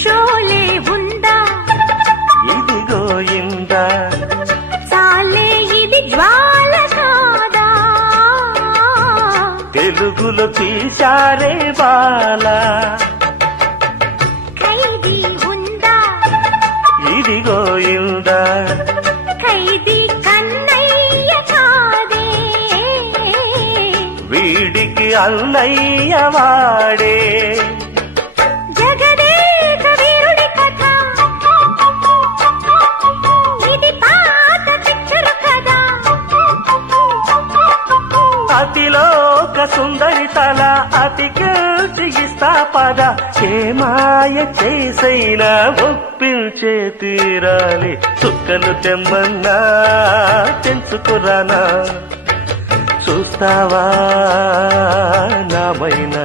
షోలే ఉందా ఇదిగో ఇందా చాలే ఇది జ్వాల కాదా తెలుగులో తీశారే బాలా ఖైదీ ఉందా ఇదిగో ఇందా ఖైదీ కన్నయ్య కాదే వీడికి అన్నయ్య వాడే జగదేక వీరుడి కథ ఇది పాత పిక్చర్ కదా అతిలోక సుందరి తల అతికిస్తా పద ఏ మాయ చేసైనా ఒప్పించే తీరాలి చుక్కలు తెమ్మన్నా తెంచుకురానా చూస్తావా నామైనా